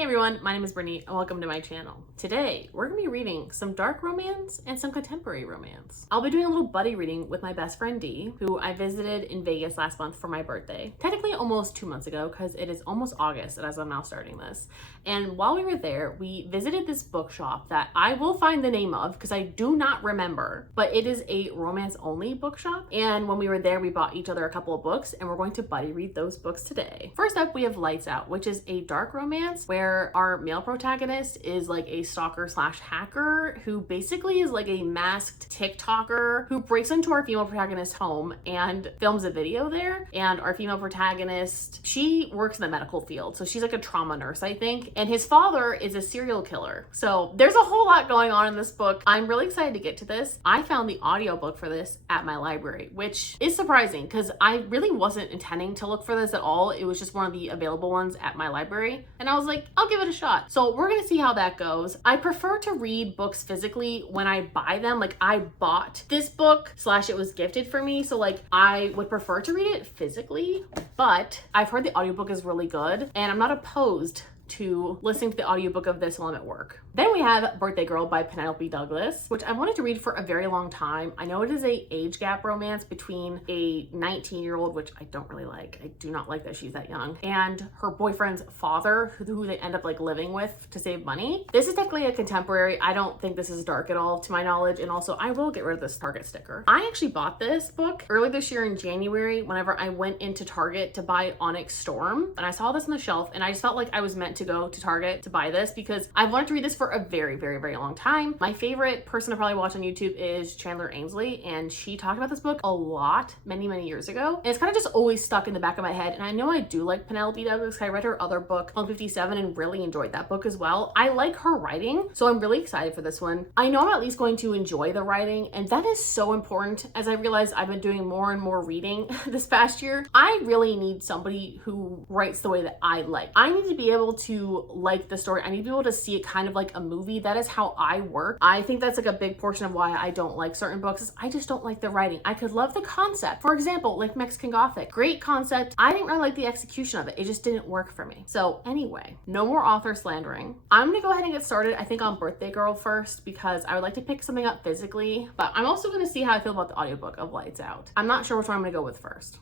Hey everyone, my name is Brittany and welcome to my channel. Today, we're gonna be reading some dark romance and some contemporary romance. I'll be doing a little buddy reading with my best friend Dee, who I visited in Vegas last month for my birthday. Technically almost 2 months ago because it is almost August as I'm now starting this. And while we were there, we visited this bookshop that I will find the name of because I do not remember, but it is a romance only bookshop. And when we were there, we bought each other a couple of books and we're going to buddy read those books today. First up, we have Lights Out, which is a dark romance where our male protagonist is like a stalker slash hacker who basically is like a masked TikToker who breaks into our female protagonist's home and films a video there. And our female protagonist, she works in the medical field. So she's like a trauma nurse, I think. And his father is a serial killer. So there's a whole lot going on in this book. I'm really excited to get to this. I found the audiobook for this at my library, which is surprising because I really wasn't intending to look for this at all. It was just one of the available ones at my library. And I was like, I'll give it a shot. So we're gonna see how that goes. I prefer to read books physically when I buy them. Like I bought this book / it was gifted for me. So like I would prefer to read it physically, but I've heard the audiobook is really good and I'm not opposed to listening to the audiobook of this while I'm at work. Then we have Birthday Girl by Penelope Douglas, which I wanted to read for a very long time. I know it is a age gap romance between a 19-year-old, which I don't really like. I do not like that she's that young, and her boyfriend's father, who they end up like living with to save money. This is technically a contemporary. I don't think this is dark at all to my knowledge, and also I will get rid of this Target sticker. I actually bought this book early this year in January whenever I went into Target to buy Onyx Storm, and I saw this on the shelf and I just felt like I was meant to go to Target to buy this because I've wanted to read this for a very, very, very long time. My favorite person to probably watch on YouTube is Chandler Ainsley, and she talked about this book a lot many, many years ago. And it's kind of just always stuck in the back of my head. And I know I do like Penelope Douglas. I read her other book, Home 57, and really enjoyed that book as well. I like her writing, so I'm really excited for this one. I know I'm at least going to enjoy the writing, and that is so important. As I realized I've been doing more and more reading this past year, I really need somebody who writes the way that I like. I need to be able to like the story. I need to be able to see it kind of like a movie. That is how I work. I think that's like a big portion of why I don't like certain books is I just don't like the writing. I could love the concept. For example, like Mexican Gothic, great concept. I didn't really like the execution of it. It just didn't work for me. So anyway, no more author slandering. I'm gonna go ahead and get started, I think on Birthday Girl first because I would like to pick something up physically, but I'm also gonna see how I feel about the audiobook of Lights Out. I'm not sure which one I'm gonna go with first.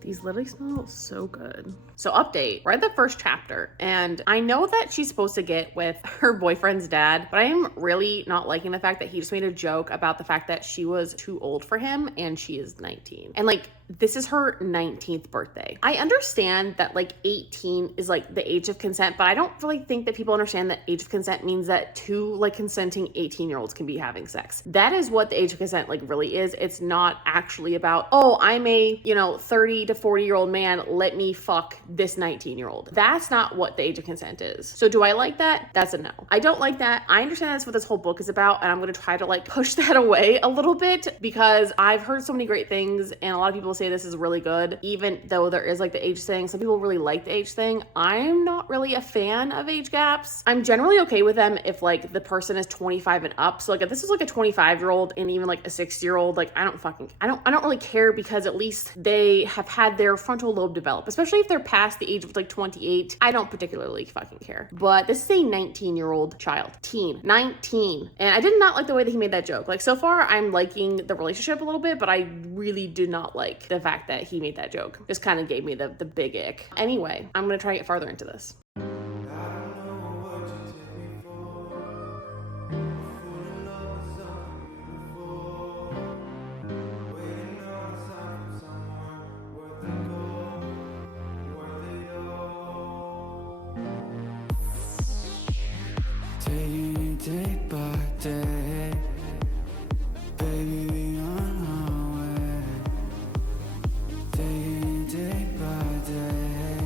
These literally smell so good. So update, read the first chapter, and I know that she's supposed to get with her boyfriend's dad, but I am really not liking the fact that he just made a joke about the fact that she was too old for him and she is 19. And like, this is her 19th birthday. I understand that like 18 is like the age of consent, but I don't really think that people understand that age of consent means that two like consenting 18-year-olds can be having sex. That is what the age of consent like really is. It's not actually about, oh, I'm a, 30 to 40-year-old man, let me fuck this 19-year-old. That's not what the age of consent is. So do I like that? That's a no. I don't like that. I understand that's what this whole book is about, and I'm gonna try to like push that away a little bit because I've heard so many great things and a lot of people say this is really good, even though there is like the age thing. Some people really like the age thing. I'm not really a fan of age gaps. I'm generally okay with them if like the person is 25 and up. So like if this is like a 25-year-old and even like a 60-year-old, like I don't really care because at least they have had their frontal lobe develop, especially if they're past the age of like 28. I don't particularly fucking care. But this is a 19-year-old child, 19. And I did not like the way that he made that joke. Like so far I'm liking the relationship a little bit, but I really did not like the fact that he made that joke. Just kind of gave me the big ick. Anyway, I'm gonna try to get farther into this. Day by day, baby, we on our way. Day by day,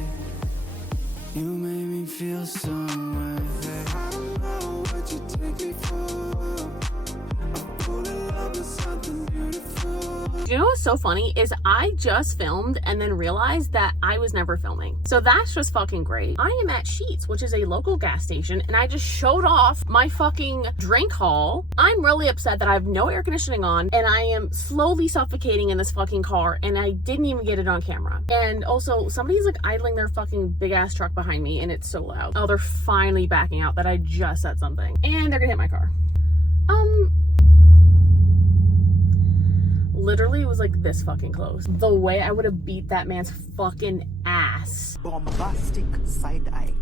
you made me feel some way. I don't know what you take me for. fall in love with something beautiful. You know what's so funny is I just filmed and then realized that I was never filming. So that's just fucking great. I am at Sheetz, which is a local gas station, and I just showed off my fucking drink haul. I'm really upset that I have no air conditioning on and I am slowly suffocating in this fucking car and I didn't even get it on camera. And also somebody's like idling their fucking big ass truck behind me and it's so loud. Oh, they're finally backing out that I just said something. And they're gonna hit my car. Literally, it was like this fucking close. The way I would have beat that man's fucking ass. Bombastic side eye.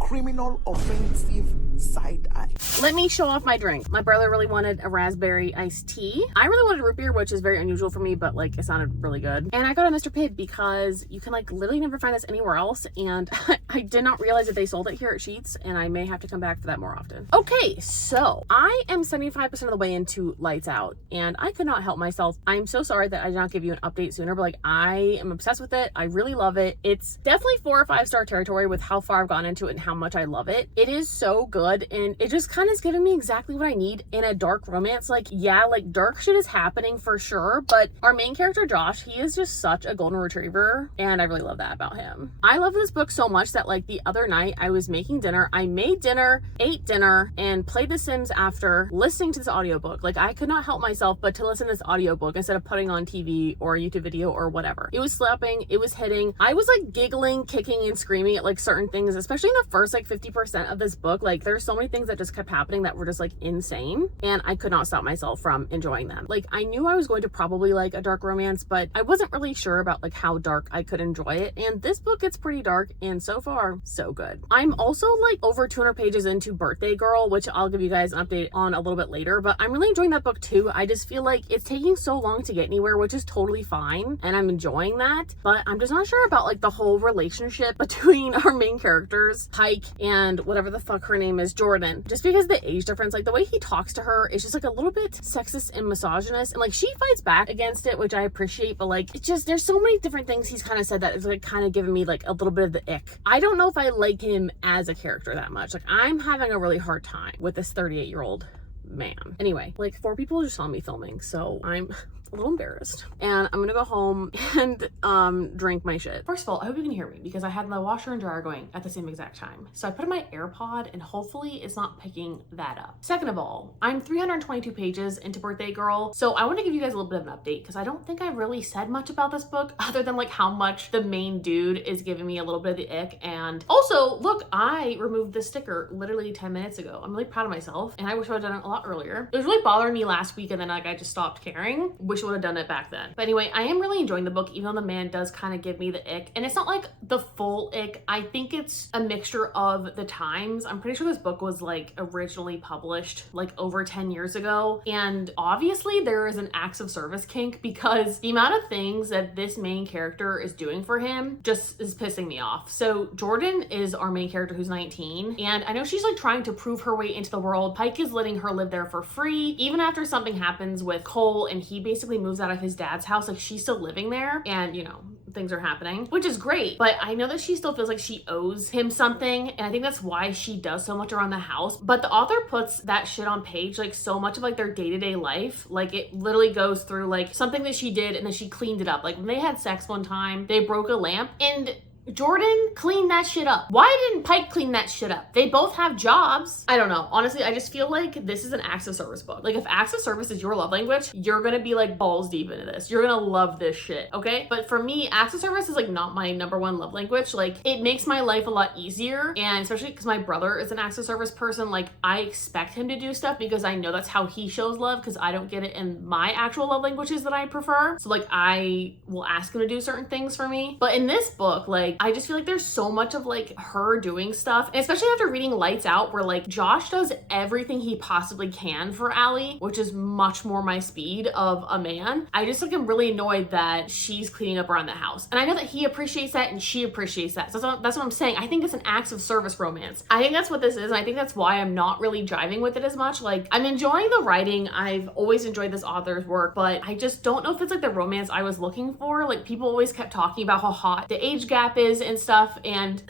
Criminal offensive side eye. Let me show off my drink. My brother really wanted a raspberry iced tea. I really wanted root beer, which is very unusual for me, but like it sounded really good. And I got a Mr. Pibb because you can like literally never find this anywhere else. And I did not realize that they sold it here at Sheetz, and I may have to come back for that more often. Okay, so I am 75% of the way into Lights Out, and I could not help myself. I'm so sorry that I did not give you an update sooner, but like I am obsessed with it. I really love it. It's definitely 4 or 5 star territory with how far I've gone into it and how much I love it. It is so good, and it just kind of is giving me exactly what I need in a dark romance. Like, yeah, like dark shit is happening for sure, but our main character Josh, he is just such a golden retriever, and I really love that about him. I love this book so much that like the other night I was making dinner, I made dinner, ate dinner, and played The Sims after listening to this audiobook. Like I could not help myself but to listen to this audiobook instead of putting on TV or a YouTube video or whatever. It was slapping, it was hitting. I was like giggling, kicking, and screaming at like certain things, especially in the first like 50% of this book. Like there's so many things that just kept happening that were just like insane, and I could not stop myself from enjoying them. Like I knew I was going to probably like a dark romance, but I wasn't really sure about like how dark I could enjoy it, and this book gets pretty dark, and so far so good. I'm also like over 200 pages into Birthday Girl, which I'll give you guys an update on a little bit later, but I'm really enjoying that book too. I just feel like it's taking so long to get anywhere, which is totally fine, and I'm enjoying that, but I'm just not sure about like the whole relationship between our main characters, Pike and whatever the fuck her name is, Jordan. Just because the age difference, like the way he talks to her is just like a little bit sexist and misogynist, and like she fights back against it, which I appreciate, but like it's just, there's so many different things he's kind of said that is like kind of giving me like a little bit of the ick. I don't know if I like him as a character that much. Like I'm having a really hard time with this 38-year-old man. Anyway, like 4 people just saw me filming, so I'm a little embarrassed, and I'm gonna go home and drink my shit. First of all, I hope you can hear me because I had the washer and dryer going at the same exact time. So I put in my AirPod and hopefully it's not picking that up. Second of all, I'm 322 pages into Birthday Girl, so I want to give you guys a little bit of an update because I don't think I really said much about this book other than like how much the main dude is giving me a little bit of the ick. And also, look, I removed this sticker literally 10 minutes ago. I'm really proud of myself, and I wish I would have done it a lot earlier. It was really bothering me last week, and then like I just stopped caring. Wish I would have done it back then. But anyway, I am really enjoying the book, even though the man does kind of give me the ick, and it's not like the full ick. I think it's a mixture of the times. I'm pretty sure this book was like originally published like over 10 years ago, and obviously there is an acts of service kink because the amount of things that this main character is doing for him just is pissing me off. So Jordan is our main character who's 19, and I know she's like trying to prove her way into the world. Pike is letting her live there for free even after something happens with Cole and he basically moves out of his dad's house. Like she's still living there, and you know, things are happening, which is great, but I know that she still feels like she owes him something, and I think that's why she does so much around the house. But the author puts that shit on page, like so much of like their day-to-day life. Like it literally goes through like something that she did and then she cleaned it up. Like when they had sex one time, they broke a lamp and Jordan cleaned that shit up. Why didn't Pike clean that shit up? They both have jobs. I don't know. Honestly, I just feel like this is an acts of service book. Like if acts of service is your love language, you're gonna be like balls deep into this. You're gonna love this shit, okay? But for me, acts of service is like not my #1 love language. Like it makes my life a lot easier, and especially because my brother is an acts of service person, like I expect him to do stuff because I know that's how he shows love, because I don't get it in my actual love languages that I prefer. So like I will ask him to do certain things for me. But in this book, like I just feel like there's so much of like her doing stuff, and especially after reading Lights Out, where like Josh does everything he possibly can for Allie, which is much more my speed of a man. I just like am really annoyed that she's cleaning up around the house, and I know that he appreciates that and she appreciates that. So that's what I'm saying. I think it's an acts of service romance. I think that's what this is, and I think that's why I'm not really jiving with it as much. Like I'm enjoying the writing. I've always enjoyed this author's work, but I just don't know if it's like the romance I was looking for. Like people always kept talking about how hot the age gap is and stuff, and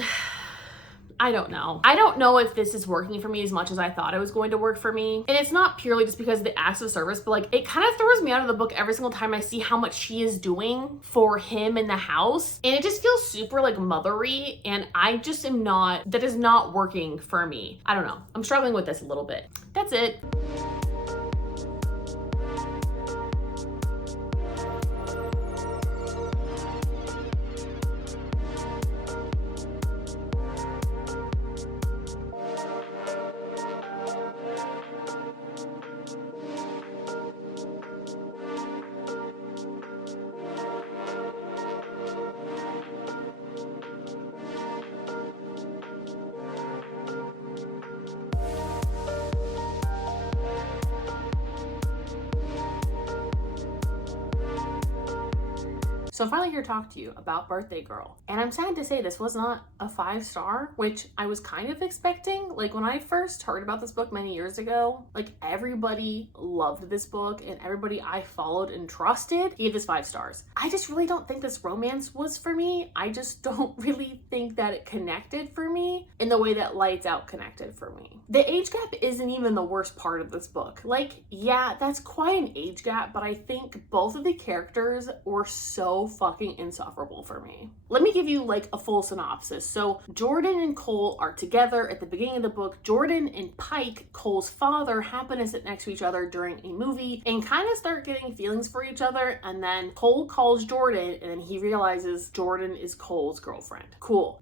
I don't know. I don't know if this is working for me as much as I thought it was going to work for me. And it's not purely just because of the acts of service, but like it kind of throws me out of the book every single time I see how much she is doing for him in the house. And it just feels super like mothery, and I just am not, that is not working for me. I don't know. I'm struggling with this a little bit. That's it. So I'm finally here to talk to you about Birthday Girl. And I'm sad to say this was not a 5-star, which I was kind of expecting. Like when I first heard about this book many years ago, like everybody loved this book and everybody I followed and trusted gave this 5 stars. I just really don't think this romance was for me. I just don't really think that it connected for me in the way that Lights Out connected for me. The age gap isn't even the worst part of this book. Like, yeah, that's quite an age gap, but I think both of the characters were so fucking insufferable for me. Let me give you like a full synopsis. So Jordan and Cole are together at the beginning of the book. Jordan and Pike, Cole's father, happen to sit next to each other during a movie and kind of start getting feelings for each other. And then Cole calls Jordan and then he realizes Jordan is Cole's girlfriend. Cool.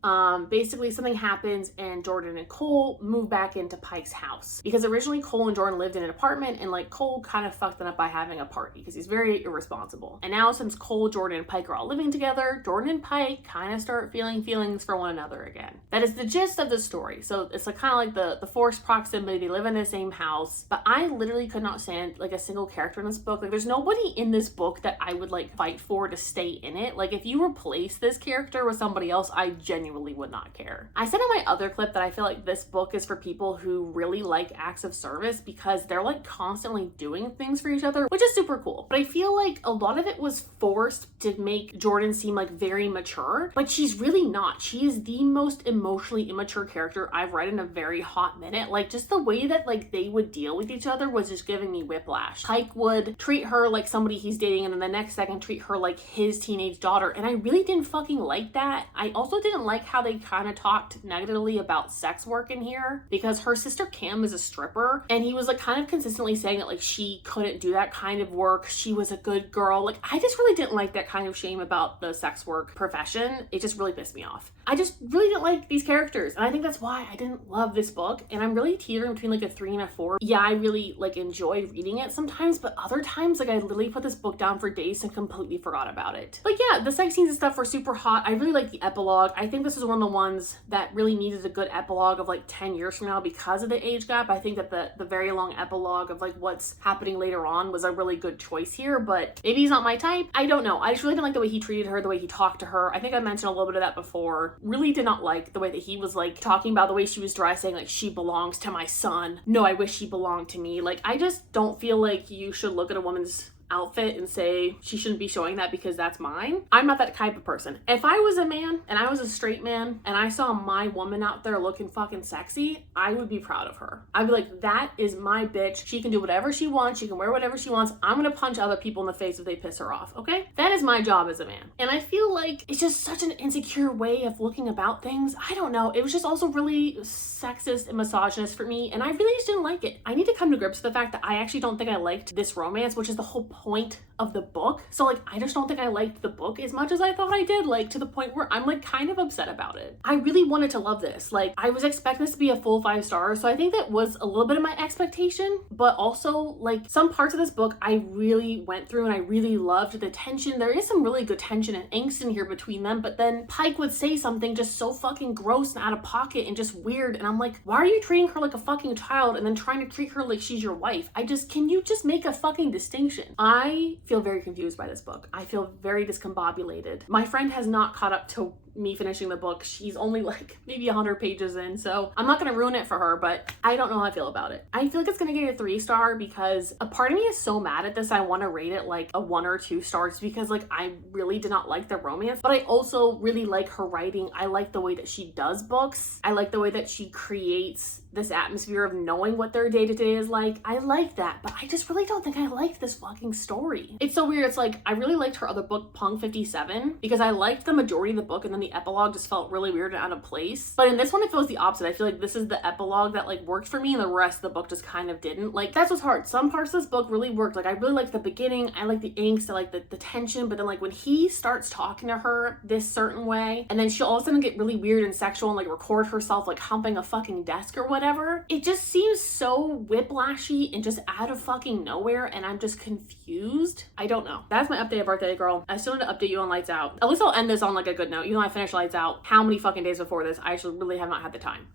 Basically something happens and Jordan and Cole move back into Pike's house because originally Cole and Jordan lived in an apartment and like Cole kind of fucked it up by having a party because he's very irresponsible. And now since Cole, Jordan, and Pike are all living together, Jordan and Pike kind of start feeling feelings for one another again. That is the gist of the story. So it's like kind of like the forced proximity. They live in the same house, but I literally could not stand like a single character in this book. Like there's nobody in this book that I would like fight for to stay in it. Like if you replace this character with somebody else, I genuinely would not care. I said in my other clip that I feel like this book is for people who really like acts of service because they're like constantly doing things for each other, which is super cool. But I feel like a lot of it was forced to make Jordan seem like very mature, but she's really not. She is the most emotionally immature character I've read in a very hot minute. Like just the way that like they would deal with each other was just giving me whiplash. Pike would treat her like somebody he's dating and then the next second treat her like his teenage daughter, and I really didn't fucking like that. I also didn't like how they kind of talked negatively about sex work in here because her sister Cam is a stripper and he was like kind of consistently saying that like she couldn't do that kind of work. She was a good girl. Like I just really didn't like that kind of shame about the sex work profession. It just really pissed me off. I just really didn't like these characters, and I think that's why I didn't love this book, and I'm really teetering between like a 3 and a 4. Yeah, I really like enjoy reading it sometimes, but other times like I literally put this book down for days and completely forgot about it. But yeah, the sex scenes and stuff were super hot. I really like the epilogue. I think this is one of the ones that really needed a good epilogue of like 10 years from now because of the age gap. I think that the very long epilogue of like what's happening later on was a really good choice here, but maybe he's not my type. I don't know. I just really didn't like the way he treated her, the way he talked to her. I think I mentioned a little bit of that before. Really did not like the way that he was like talking about the way she was dressing, like she belongs to my son. No, I wish she belonged to me. Like I just don't feel like you should look at a woman's outfit and say she shouldn't be showing that because that's mine. I'm not that type of person. If I was a man and I was a straight man and I saw my woman out there looking fucking sexy, I would be proud of her. I'd be like, that is my bitch. She can do whatever she wants. She can wear whatever she wants. I'm gonna punch other people in the face if they piss her off, okay? That is my job as a man. And I feel like it's just such an insecure way of looking about things. I don't know. It was just also really sexist and misogynist for me, and I really just didn't like it. I need to come to grips with the fact that I actually don't think I liked this romance, which is the whole point of the book. So like I just don't think I liked the book as much as I thought I did, like to the point where I'm like kind of upset about it. I really wanted to love this. Like I was expecting this to be a full 5 stars, so I think that was a little bit of my expectation, but also like some parts of this book I really went through and I really loved the tension. There is some really good tension and angst in here between them, but then Pike would say something just so fucking gross and out of pocket and just weird, and I'm like, why are you treating her like a fucking child and then trying to treat her like she's your wife? Can you just make a fucking distinction? I feel very confused by this book. I feel very discombobulated. My friend has not caught up to me finishing the book. She's only like maybe 100 pages in, so I'm not gonna ruin it for her, but I don't know how I feel about it. I feel like it's gonna get a 3-star because a part of me is so mad at this. I want to rate it like a 1 or 2 stars because like I really did not like the romance, but I also really like her writing. I like the way that she does books. I like the way that she creates this atmosphere of knowing what their day-to-day is like. I like that, but I just really don't think I liked this fucking story. It's so weird. It's like I really liked her other book, Punk 57, because I liked the majority of the book and then the epilogue just felt really weird and out of place. But in this one, it feels the opposite. I feel like this is the epilogue that like worked for me and the rest of the book just kind of didn't. Like that's what's hard. Some parts of this book really worked. Like I really liked the beginning. I like the angst. I like the tension. But then like when he starts talking to her this certain way and then she'll all of a sudden get really weird and sexual and like record herself like humping a fucking desk or whatever, it just seems so whiplashy and just out of fucking nowhere and I'm just confused. I don't know. That's my update of Birthday Girl. I still need to update you on Lights Out. At least I'll end this on like a good note. You know, I finished Lights Out how many fucking days before this? I actually really have not had the time.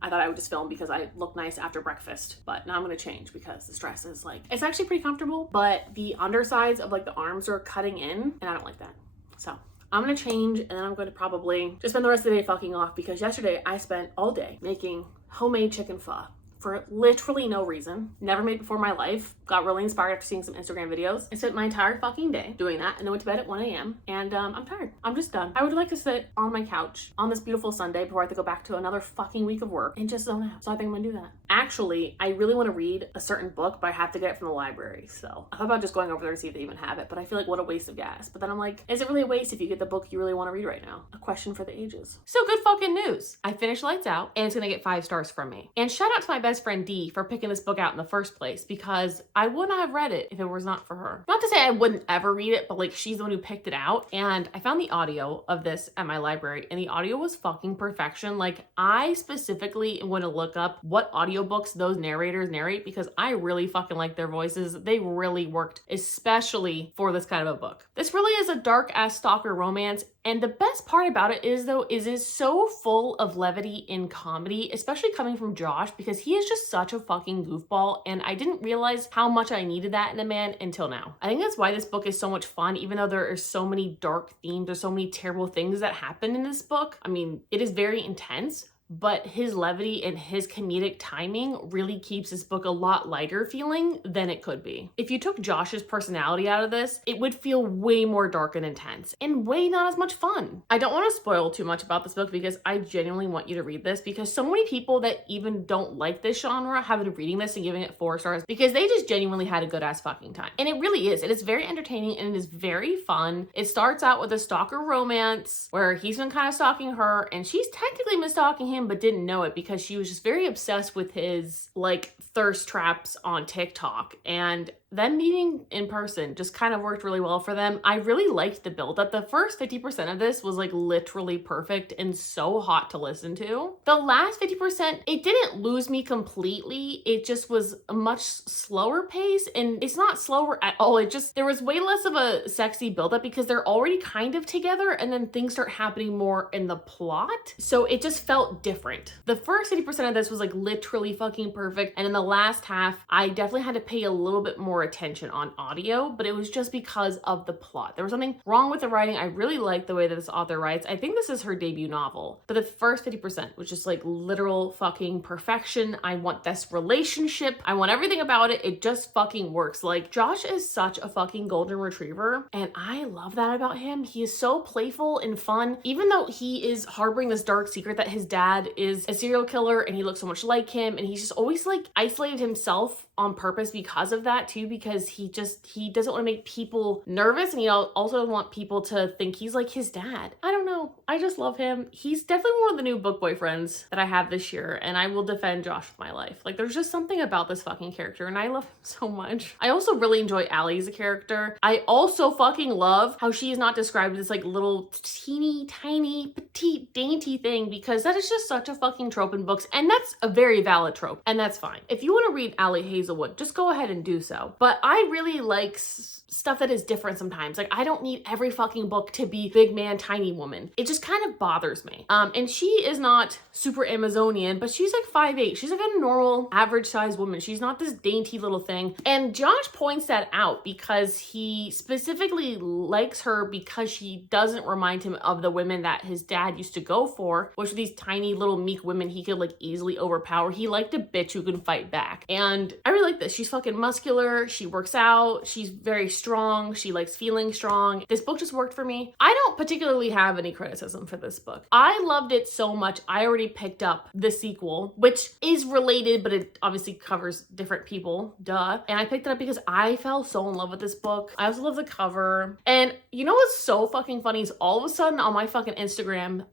I thought I would just film because I look nice after breakfast, but now I'm gonna change because the dress is like, it's actually pretty comfortable, but the undersides of like the arms are cutting in and I don't like that. So I'm gonna change and then I'm going to probably just spend the rest of the day fucking off because yesterday I spent all day making homemade chicken pho for literally no reason. Never made before in my life. Got really inspired after seeing some Instagram videos. I spent my entire fucking day doing that and then went to bed at 1 a.m. and I'm tired. I'm just done. I would like to sit on my couch on this beautiful Sunday before I have to go back to another fucking week of work and just zone out. So I think I'm gonna do that. Actually, I really want to read a certain book, but I have to get it from the library. So I thought about just going over there to see if they even have it, but I feel like what a waste of gas. But then I'm like, is it really a waste if you get the book you really want to read right now? A question for the ages. So good fucking news. I finished Lights Out and it's gonna get 5 stars from me. And shout out to my best friend D for picking this book out in the first place because I would not have read it if it was not for her. Not to say I wouldn't ever read it, but like she's the one who picked it out. And I found the audio of this at my library and the audio was fucking perfection. Like I specifically am going to look up what audiobooks those narrators narrate because I really fucking like their voices. They really worked, especially for this kind of a book. This really is a dark ass stalker romance. And the best part about it is though, is it's so full of levity and comedy, especially coming from Josh, because he is just such a fucking goofball. And I didn't realize how much I needed that in a man until now. I think that's why this book is so much fun, even though there are so many dark themes, there's so many terrible things that happen in this book. I mean, it is very intense, but his levity and his comedic timing really keeps this book a lot lighter feeling than it could be. If you took Josh's personality out of this, it would feel way more dark and intense and way not as much fun. I don't want to spoil too much about this book because I genuinely want you to read this because so many people that even don't like this genre have been reading this and giving it 4 stars because they just genuinely had a good ass fucking time. And it really is. It is very entertaining and it is very fun. It starts out with a stalker romance where he's been kind of stalking her and she's technically been stalking him but didn't know it because she was just very obsessed with his like thirst traps on TikTok, and them meeting in person just kind of worked really well for them. I really liked the buildup. The first 50% of this was like literally perfect and so hot to listen to. The last 50%, it didn't lose me completely. It just was a much slower pace, and it's not slower at all. It just, there was way less of a sexy buildup because they're already kind of together and then things start happening more in the plot. So it just felt different. The first 50% of this was like literally fucking perfect. And in the last half, I definitely had to pay a little bit more attention on audio, but it was just because of the plot. There was something wrong with the writing. I really like the way that this author writes. I think this is her debut novel, but the first 50% was just like literal fucking perfection. I want this relationship. I want everything about it. It just fucking works. Like Josh is such a fucking golden retriever and I love that about him. He is so playful and fun, even though he is harboring this dark secret that his dad is a serial killer and he looks so much like him, and he's just always like isolated himself on purpose because of that too, because he doesn't want to make people nervous, and he also doesn't want people to think he's like his dad. I don't know. I just love him. He's definitely one of the new book boyfriends that I have this year, and I will defend Josh with my life. Like there's just something about this fucking character and I love him so much. I also really enjoy Allie as a character. I also fucking love how she is not described as like little teeny tiny petite dainty thing, because that is just such a fucking trope in books, and that's a very valid trope, and that's fine. If you want to read Allie Hayes Hazel would, just go ahead and do so. But I really like stuff that is different sometimes. Like, I don't need every fucking book to be big man, tiny woman. It just kind of bothers me. And she is not super Amazonian, but she's like 5'8". She's like a normal, average sized woman. She's not this dainty little thing. And Josh points that out because he specifically likes her because she doesn't remind him of the women that his dad used to go for, which are these tiny little meek women he could like easily overpower. He liked a bitch who can fight back. And I really like this. She's fucking muscular. She works out. She's very strong. She likes feeling strong. This book just worked for me. I don't particularly have any criticism for this book. I loved it so much. I already picked up the sequel, which is related, but it obviously covers different people. Duh. And I picked it up because I fell so in love with this book. I also love the cover. And you know what's so fucking funny is all of a sudden on my fucking Instagram,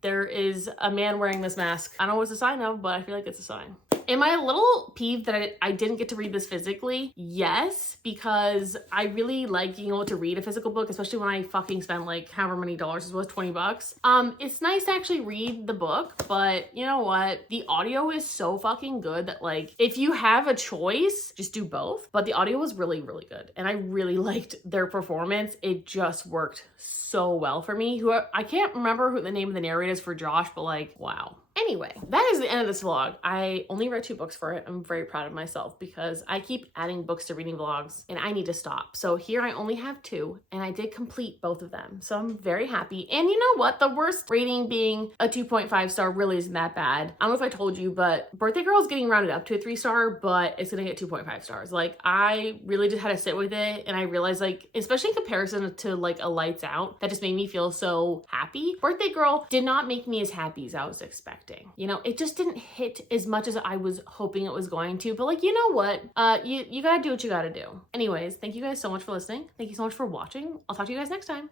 there is a man wearing this mask. I don't know what it's a sign of, but I feel like it's a sign. Am I a little peeved that I didn't get to read this physically? Yes, because I really like being able to read a physical book, especially when I fucking spend like however many dollars it was, 20 bucks. It's nice to actually read the book, but you know what? The audio is so fucking good that like, if you have a choice, just do both. But the audio was really, really good. And I really liked their performance. It just worked so well for me. I can't remember who the name of the narrator is for Josh, but like, wow. Anyway, that is the end of this vlog. I only read 2 books for it. I'm very proud of myself because I keep adding books to reading vlogs and I need to stop. So here I only have 2 and I did complete both of them. So I'm very happy. And you know what? The worst rating being a 2.5 star really isn't that bad. I don't know if I told you, but Birthday Girl is getting rounded up to a 3 star, but it's gonna get 2.5 stars. Like, I really just had to sit with it and I realized, like, especially in comparison to like a Lights Out, that just made me feel so happy. Birthday Girl did not make me as happy as I was expecting. You know, it just didn't hit as much as I was hoping it was going to, but like, you know what? You gotta do what you gotta do. Anyways, thank you guys so much for listening. Thank you so much for watching. I'll talk to you guys next time.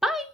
Bye!